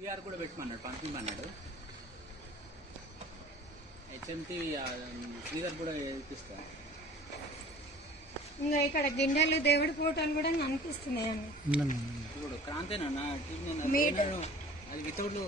CR కూడా పెట్టమన్నాడు పంపించమన్నాడు. HMT Sridhar కూడా ఇప్పిస్తా. ఇంకా ఇక్కడ గిండెలు దేవుడి ఫోటోలు కూడా కనిపిస్తున్నాయండి ఇప్పుడు క్రాంతేనా అది వితౌట్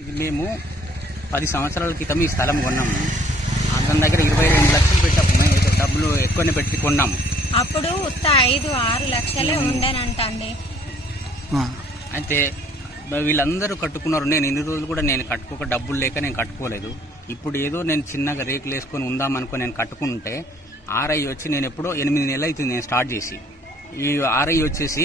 ఇది మేము పది సంవత్సరాల క్రితం ఈ స్థలం కొన్నాము అతని దగ్గర ఇరవై రెండు లక్షలు పెట్టాము. డబ్బులు ఎక్కువనే పెట్టి కొన్నాము. అప్పుడు ఉత్త ఐదు ఆరు లక్షలే ఉండేనంట అండి అయితే వీళ్ళందరూ కట్టుకున్నారు. నేను ఇన్ని రోజులు కూడా నేను కట్టుకోక డబ్బులు లేక నేను కట్టుకోలేదు. ఇప్పుడు ఏదో నేను చిన్నగా రేకులు వేసుకొని ఉందాం అనుకో నేను కట్టుకుంటే ఆర్ఐ వచ్చి నేను ఎప్పుడో ఎనిమిది నెలలు అవుతుంది నేను స్టార్ట్ చేసి. ఈ ఆర్ఐ వచ్చేసి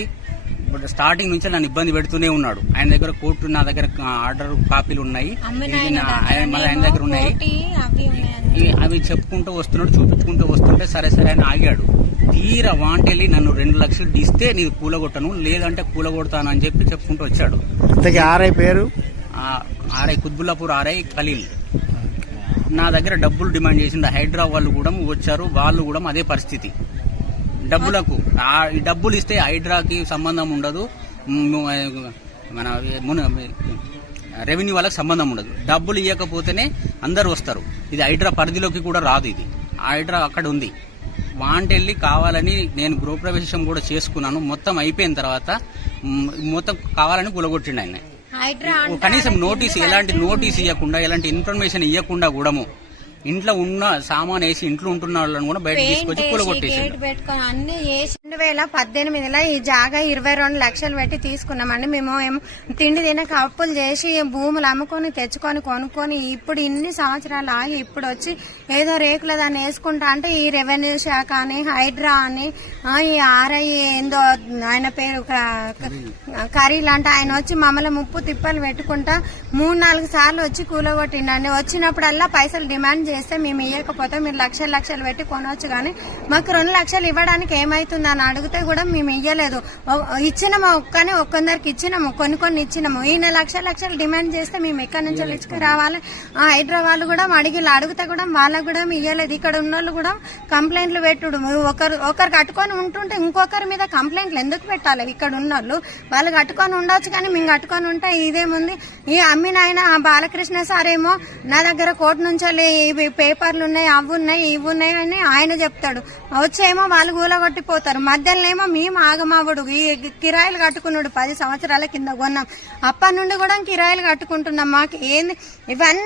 స్టార్టింగ్ నుంచి నన్ను ఇబ్బంది పెడుతూనే ఉన్నాడు. ఆయన దగ్గర కోర్టు నా దగ్గర ఆర్డర్ కాపీలు ఉన్నాయి. ఆయన దగ్గర ఆయన- ఆయన ఉన్నాయి. అవి చెప్పుకుంటూ వస్తున్నాడు చూపించుకుంటూ వస్తుంటే సరే సరే అని ఆగాడు. తీరా వాంటెళ్ళి నన్ను రెండు లక్షలు ఇస్తే నీది కూలగొట్టను లేదంటే కూలగొడతాను అని చెప్పి చెప్పుకుంటూ వచ్చాడు. ఆర్ఐ పేరు? ఆ ఆర్ఐ కుత్బుల్లాపూర్ ఆర్ఐ ఖలీల్. నా దగ్గర డబ్బులు డిమాండ్ చేసింది హైడ్రా వాళ్ళు కూడా వచ్చారు వాళ్ళు కూడా అదే పరిస్థితి. డబ్బులకు. ఆ- ఈ డబ్బులు ఇస్తే హైడ్రాకి సంబంధం ఉండదు. మన రెవెన్యూ వాళ్ళకి సంబంధం ఉండదు. డబ్బులు ఇవ్వకపోతేనే అందరు వస్తారు. ఇది హైడ్రా పరిధిలోకి కూడా రాదు ఇది. హైడ్రా అక్కడ ఉంది. వాంటెళ్ళి కావాలని నేను గృహప్రవేశం కూడా చేసుకున్నాను. మొత్తం అయిపోయిన తర్వాత మొత్తం కావాలని కూలగొట్టిండు ఆయన కనీసం నోటీస్ ఎలాంటి నోటీస్ ఇవ్వకుండా ఎలాంటి ఇన్ఫర్మేషన్ ఇవ్వకుండా కూడాము ఇంట్లో ఉన్న సామాన్ వేసి ఇంట్లో ఉంటున్న వాళ్ళని కూడా బయట తీసుకొచ్చి పెట్టుకొని అన్ని రెండు వేల పద్దెనిమిదిలో ఈ జాగా ఇరవై రెండు లక్షలు పెట్టి తీసుకున్నామండి. మేము తిండి తినక అప్పులు చేసి భూములు అమ్ముకొని తెచ్చుకొని కొనుక్కొని ఇప్పుడు ఇన్ని సంవత్సరాలు ఆగి ఇప్పుడు వచ్చి ఏదో రేకుల దాన్ని వేసుకుంటా అంటే ఈ రెవెన్యూ శాఖ అని హైడ్రా అని ఈ ఆర్ఐ ఏందో ఆయన పేరు క- కరీల్ అంటే ఆయన వచ్చి మమ్మల్ని ముప్పు తిప్పలు పెట్టుకుంటా మూడు నాలుగు సార్లు వచ్చి కూలగొట్టిండండి. వచ్చినప్పుడల్లా పైసలు డిమాండ్ చేస్తే మేము ఇవ్వకపోతే మీరు లక్షలు లక్షలు పెట్టి కొనవచ్చు కానీ మాకు రెండు లక్షలు ఇవ్వడానికి ఏమైతుంది అని అడిగితే కూడా మేము ఇవ్వలేదు ఓ- ఇచ్చినాము ఒక్కనే ఒక్కొందరికి ఇచ్చినాము కొన్ని కొన్ని ఇచ్చినాము. ఈయన లక్ష లక్షలు డిమాండ్ చేస్తే మేము ఎక్కడి నుంచి తీసుకురావాలి? వాళ్ళు కూడా అడిగి అడిగితే కూడా వాళ్ళకు కూడా ఇవ్వలేదు ఇక్కడ ఉన్న వాళ్ళు కూడా కంప్లైంట్లు పెట్టుడు. ఒకరు ఒకరు కట్టుకొని ఉంటుంటే ఇంకొకరి మీద కంప్లైంట్లు ఎందుకు పెట్టాలి? ఇక్కడ ఉన్న వాళ్ళు వాళ్ళు కట్టుకొని ఉండొచ్చు కానీ మేము కట్టుకొని ఉంటే ఇదేముంది? ఈ అమ్మిన ఆయన ఆ బాలకృష్ణ సార్ ఏమో నా దగ్గర కోర్టు నుంచి ఇవి పేపర్లు ఉన్నాయి అవి ఉన్నాయి ఇవి ఉన్నాయి అని ఆయన చెప్తాడు. వచ్చేమో వాళ్ళు కూలగొట్టిపోతారు మధ్యలో ఏమో మేము ఆగమావుడు. ఈ కిరాయిలు కట్టుకున్నాడు పది సంవత్సరాల కింద కొన్నాం. అప్పటి నుండి కూడా కిరాయిలు కట్టుకుంటున్నాం మాకు. ఏంది? ఇవన్నీ